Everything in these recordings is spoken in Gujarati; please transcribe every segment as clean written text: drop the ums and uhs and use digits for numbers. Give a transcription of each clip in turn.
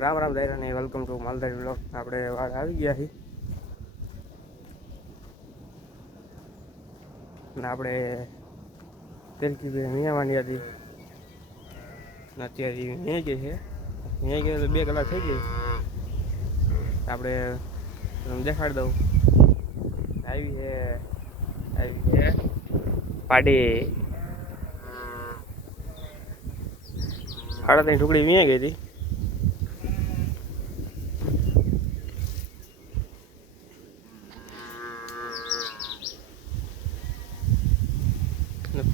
રામ રામ દાયરા ને વેલકમ ટુ માલધારી બ્લોગ. આપણે વાળ આવી ગયા છીએ ને આપણે તેલકી વિયાવાની હતી ને અત્યારે વ્યાઈ ગઈ છે. વ્યાઈ ગઈ તો 2 કલાક થઈ ગઈ. આપણે દેખાડી દઉં. આવી છે પાડી 3.5 ટુકડી વ્યાઈ ગઈ હતી.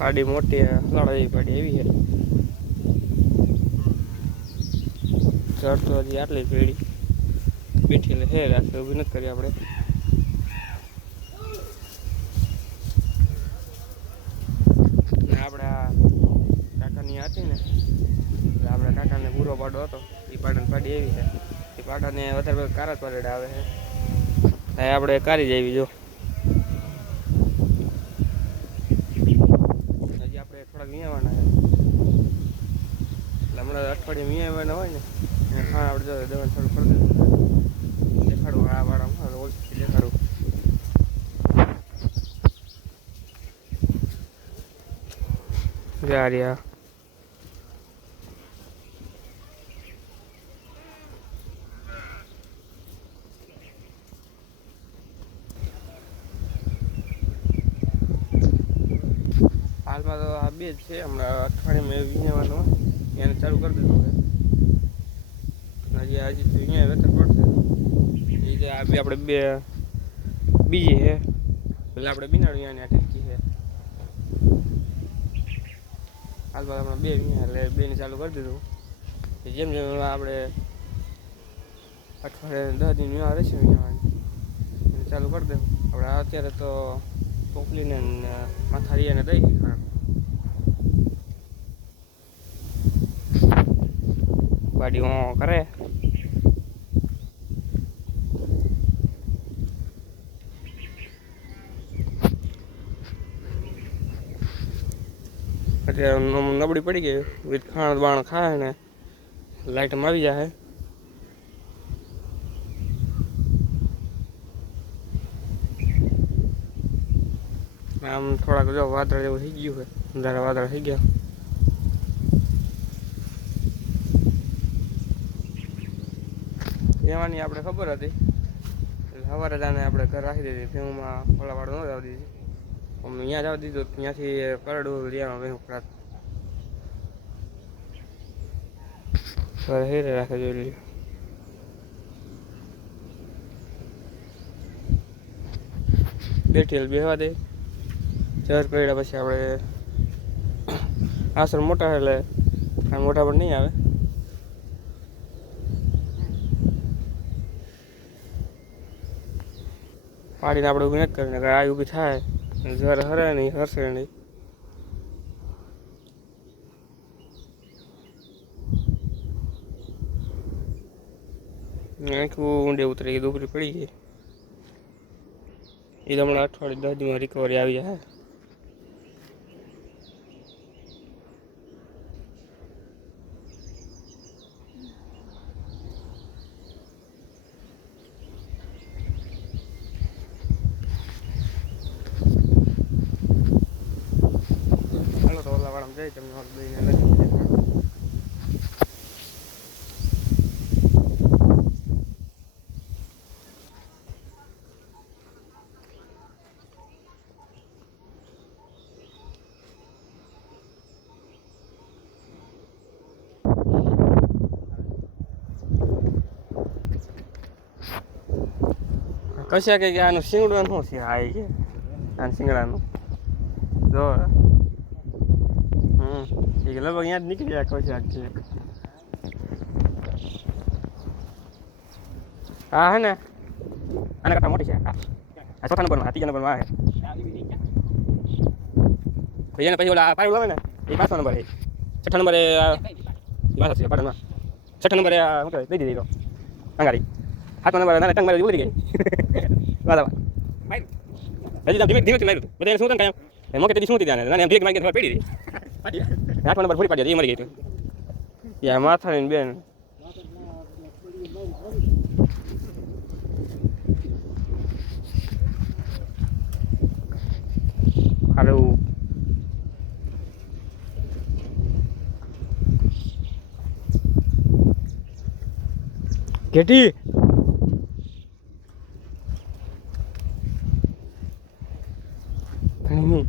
પાડી મોટી હલાડા પાડી એવી છે. ચડ તો હજી આટલી પેડી બેઠી એટલે હે રાત્રે ઊભી નથી કરી આપણે. આપણા કાકાની હતી ને એટલે આપણા કાકાને પૂરો પાડો હતો. એ પાડાને પાડી એવી છે. એ પાડાને વધારે કારા જ પાડેડા આવે છે. આપણે કારી જ આવી જો. થોડાક વિયાવાના છે એટલે હમણાં અઠવાડિયે વિયાવાના હોય ને હા આપણે જો દવા થોડું કરી દે દેખાડું. આ વાળામાં ઓળખી દેખાડું. રહ્યા હાલમાં તો આ 2 જ છે. હમણાં અઠવાડિયામાં વિયાવાનું એને ચાલુ કરી દીધું છે. હજી તો અહીંયા વેતર પડશે. એ જે આપણે 2 બીજી છે એટલે આપણે બિનાડું અહીંયા ટેટકી છે. હાલમાં હમણાં 2 વિયા એટલે 2 ને ચાલુ કરી દીધું. જેમ જેમ આપણે અઠવાડિયે 10 દિન વિયા રહેશે વિયાવાની ચાલુ કરી દેવું. આપણે અત્યારે તો પોપલીને માથારીયાને દઈ ગાડી કરે. અત્યારે નબળી પડી ગઈ વિથ ખાણ બાણ ખાય ને લાઇટમાં આવી જાય. આમ થોડાક જો વાદળ જેવું થઈ ગયું છે. અંધારા વાદળ થઈ ગયા. એમાંની આપણે ખબર હતી એટલે સવારે જાને આપણે ઘર રાખી દીધી. ભેહુમાં ફોલાવાળું ન જવા દીધી. અમે અહીંયા જવા દીધું. ત્યાંથી કરડું લેવામાં ભેહું પડાત ઘર હેરે રાખે જોઈ. બેઠેલ બેહવા દે. ચર કર્યા પછી આપણે આસર મોટા એટલે મોટા પર નહીં આવે. પાડીને આપણે ઊભી નથી કરીને આ ઊભી થાય જર હરે નહીં હરશે નહીં. આખું ઊંડે ઉતરી ગઈ. દુબળી પડી ગઈ. એ તો હમણાં અઠવાડિયે 10 દિવસમાં રિકવરી આવી જાય. હાલો તો ઓલા વાળામાં જઈ તમને દઈને લખી દેખાડો. કશા કે આનું શિંગડાનું શું છે? આ છે આનું શિંગડાનું જો એ લગભગ અહીંયા જ નીકળી જાય. કશા છે હા હે ને આના કરતા મોટી છે. આ 4થા નંબરમાં 3જા નંબરમાં આ છે. એને પછી ઓલા પાડું લાવે ને એ 5થા નંબર છે. 6થા નંબરે વાત છે પાડનમાં. 6થા નંબરે શું કહેવાય દઈ દીધી તો અંગારી. 7થા નંબર ના ટંગ મારી ઉતરી ગઈ. વાહ હજી ધીમે ધીમે માર્યું હતું. બધા શું કાંઈ એમ મોકે તેથી શું હતી ત્યાં એમ ભેગ મારી પડી હતી. 8મા નંબર ફોડી પાડી એ મરી ગઈ હતી. યા માથાની બેન Hello. Kitty. Ini.